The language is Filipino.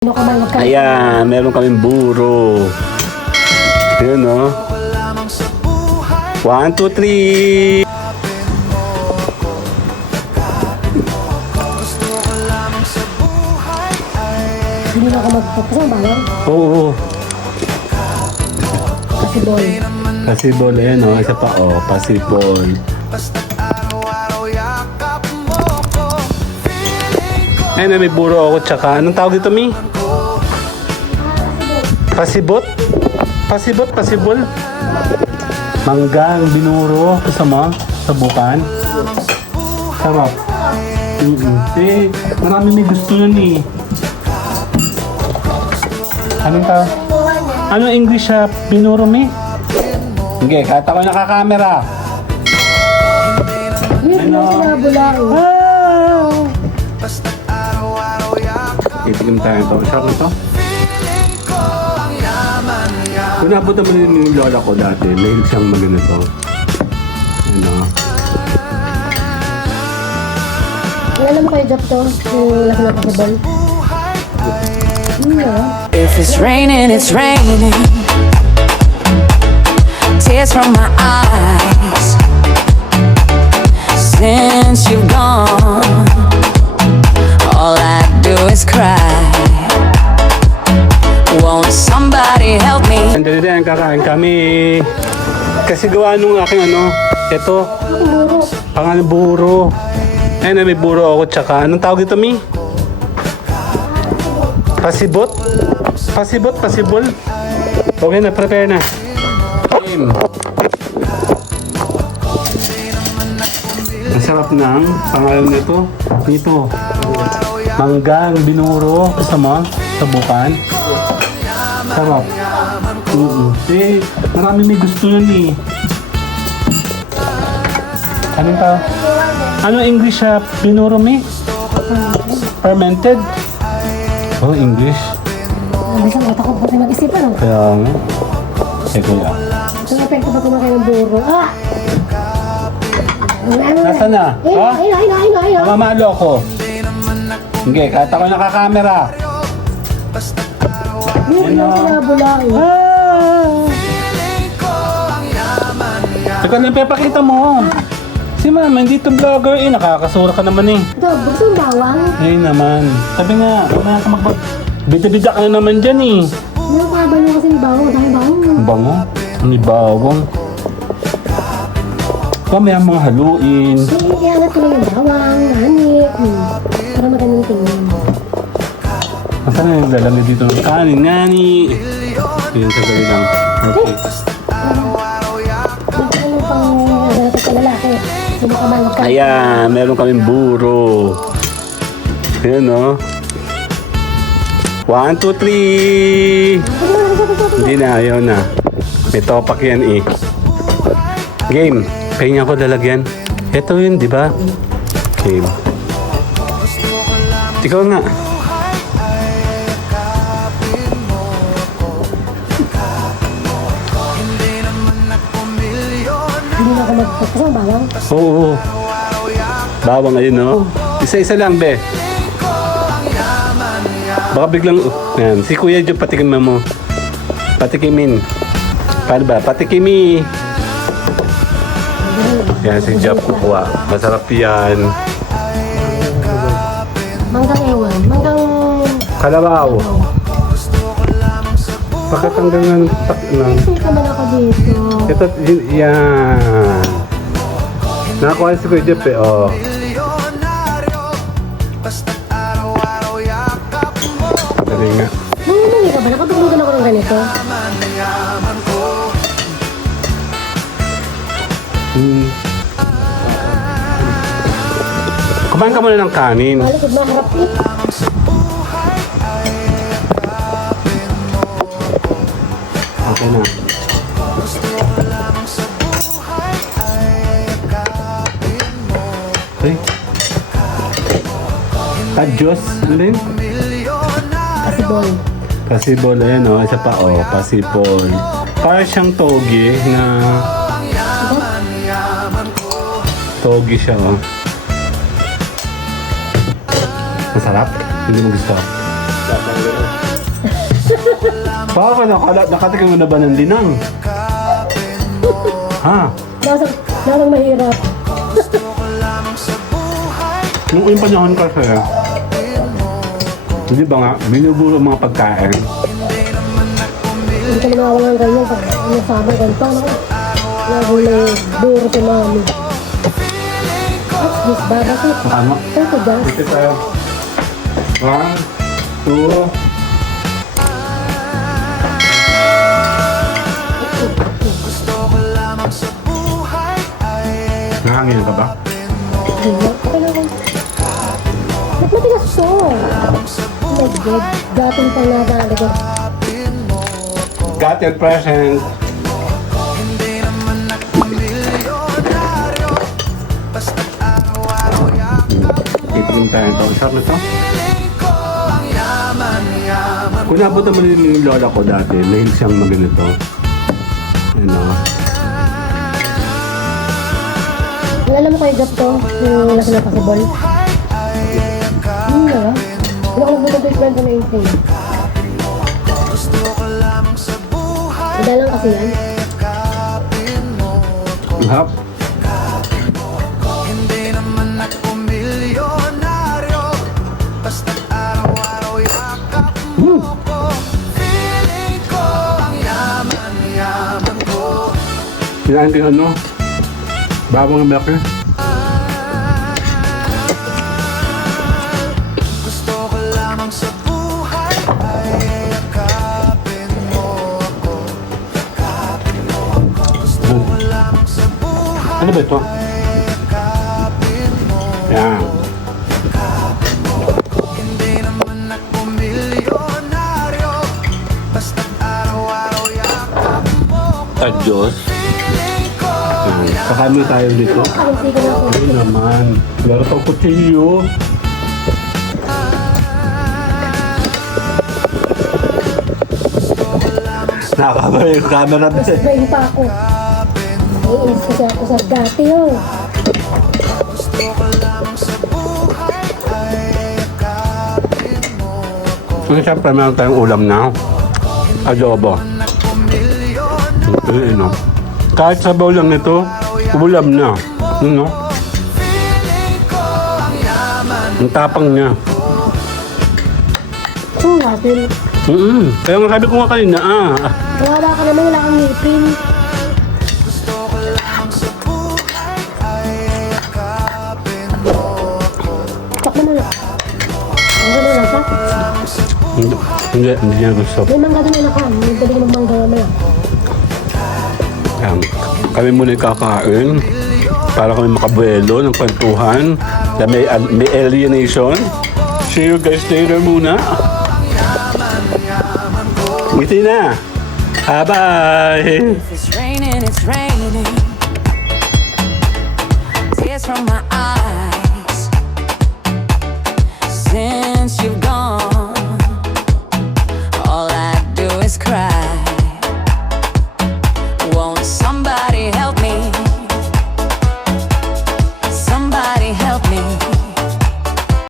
Ayan, meron kaming buro. Yun, no? 1, 2, 3. Hindi na ako magpapasang balang. Oo. Pasibol. Pasibol, ayan, no? Isa pa, oh. Pasibol. Ayan, may buro ako, tsaka, anong tawag dito, Mi? Pasibot? Pasibot, pasibol? Manggang, binuro, kasama, sabukan. Sarap. Eh, marami may gusto nun eh. Anong ta? Anong English siya? Binuro, Mi? Sige, kahit ako nakakamera. Hindi na sinabulain. Titigim tayo ito. Sarap ito. Kung nabot naman yung lola ko dati, mahilig siyang maganito. Ano? Alam mo kayo, Jap, to? Yung laki na pasibol. If it's raining, it's raining. Tears from my eyes. Since you've gone, all I do is cry. Won't somebody help me? Andali din, kakain kami. Kasi gawa nung aking ano, ito, Buro. pangalan buro. Ayun, may buro ako, tsaka, anong tawag dito, Mi? Pasibot? Pasibot, pasibol? Okay na, prepare na. Game. Ang sarap ng pangalan nito. Dito. Manggang, binuro, kasama, sabukan. Sarap. Eh, marami may gusto nun eh. Anong ta? Ano English siya? Binuro, Mi? Fermented? Oh, English. Ang isang utak ko pati mag-isip, ano? Kaya nga. Eh, kuya. Ang epekto ba kumakain ng buro? Ah! Ano? Nasaan na? Ha? Ayun. Mamamalo ako. Sige, kahit ako nakakamera. Hindi na sinabulain. Teka lang, papakita mo. Si mama, hindi to vlogger eh. Nakakasura ka naman eh. Ito, gusto yung bawang? Ayun naman. Sabi nga, wala ka magbag... Bida-bida ka na naman dyan eh. Ano pa ba nyo kasi yung bawang? Madami bawang. Ang bango. Ang bawang. Kami ang mga haluin. Iangat ko lang yung bawang, honey. Para magandang tingin. Nasaan na yung lalamig dito ng kanin? Ngani! Yun sa gali lang. Okay. Ano pang nagalatas sa lalaki? Hindi ka man magkain. Ayan, meron kaming buro. Ayan, no? 1, 2, 3. Hindi na, ayaw na. May topak yan eh. Game. Pahinga ko lalagyan. Ito yun, di ba? Game. Ikaw nga. Hindi na ako magpapasang bawang. Oo. Bawang ayun, no? Isa-isa lang, be. Baka biglang... Yan. Si Kuya Joe, patikimin mo. Patikimin. Paano ba? Patikimi. Yan, si Job kukuha. Masarap yan. Manggang ewan. Manggang... Kalabaw. Bakit ang ganyan tak lang? Kasi ka man ako dito. Ito, yan. Nakakuha si Kuya Jeff eh, oh. Dali nga. Nangyayari ka ba? Nakatulugan ako ng ganito. Kumain ka muna ng kanin. Malikod na harap eh. Okay na. Okay. Tadyos. Ano din? Pasibol. Pasibol, ayan o. Isa pa o. Pasibol. Para siyang toge na... Toge siya o. Masarap? Hindi mo gusto? Baka nakatikim mo na ba ng dinang? Ha? Lasang mahirap. Nung yung panahon kasi, hindi ba nga, binuburo ang mga pagkain. Hindi ka naman ganyan pag nasama ganito. Nagulay duro si mami. What's this, babakit? Ano? Ito, gas. Dito tayo. 1, 2, nahangin ka ba? Hindi. Okay lang. Ba't matigas to? Nag-dead. Gating pang natalagay. Got your present. Itigin tayo ito. Sarap na ito. Kung nabot naman yung lola ko dati, mahilig siyang maganito. Ano? Alam mo kayo gap to? Yung laki na possible? Nga. Hindi ako nagbuto to 2019. Madalang kasi yan. Hap. Kinain ko yung ano? Bawang milk eh. Ano ba ito? Yan. Diyos. Kakain mo tayo dito. Kasi ko na ako. Ay naman. Meron pang kutsilyo. Nakakaba yung camera ba? Sprayin pa ako. Naiinis kasi ako sa dati oh. Kasi siyempre meron tayong ulam na. Adobo. Ito no. Kahit sabaw lang nito, ulam na. Ano? Ang tapang niya. Hasil. Kaya nga sabi ko nga kanina, Wala ka naman, wala kang ngipin. Takbo na lang. Ang gano'n lang siya. Hindi niya gusto. May mangga doon na ka. May dali ka magmangga mamaya. Kami muna yung kakain para kami makabuelo ng kwentuhan na may alienation. See you guys later muna. Ngiti na. Bye! If it's raining, it's raining. Tears from my eyes. Since you've gone.